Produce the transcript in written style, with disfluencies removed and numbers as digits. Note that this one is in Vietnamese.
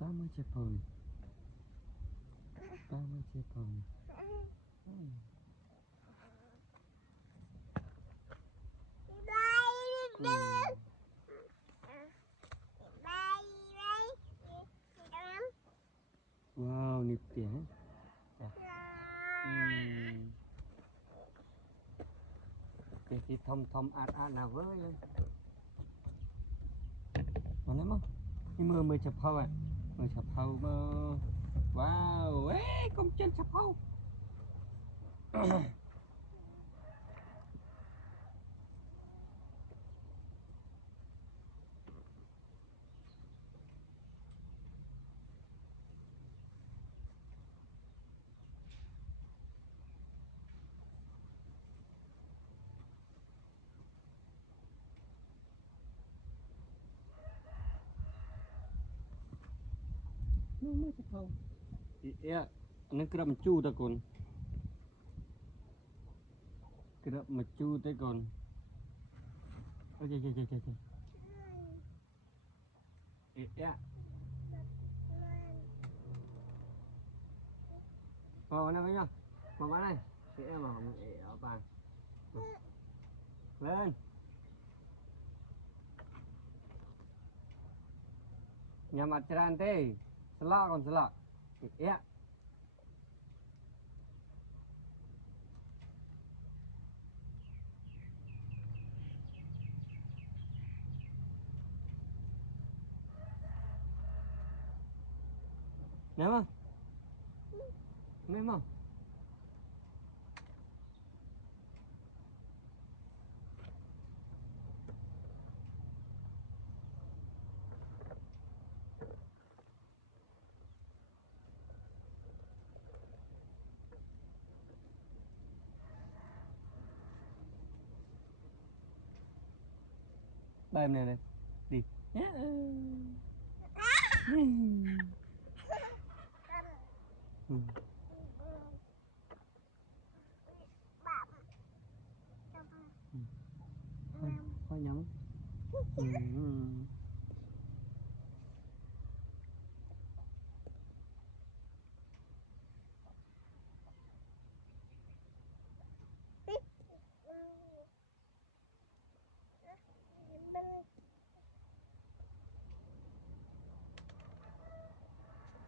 ba mươi chiếc phơi, ba mươi chiếc phơi. Wow, nịp tiếng. Cái thì thom ạt nào với. Mà lắm không? Đi mưa mưa chập hâu à? Mưa chập hâu mơ. Wow, ê, con chân chập hâu. Mưa chập hâu. Iya, nó kerap mencu tak kon. Kerap mencu tak kon. Okey. Iya. Vào đây với nhau. Vào đây. Chị em vào ở bàn. Lên. Nhà mặt tràn tê. Selak kon selak. Iya. Memang. Memang. Ba em này đi. Ừ.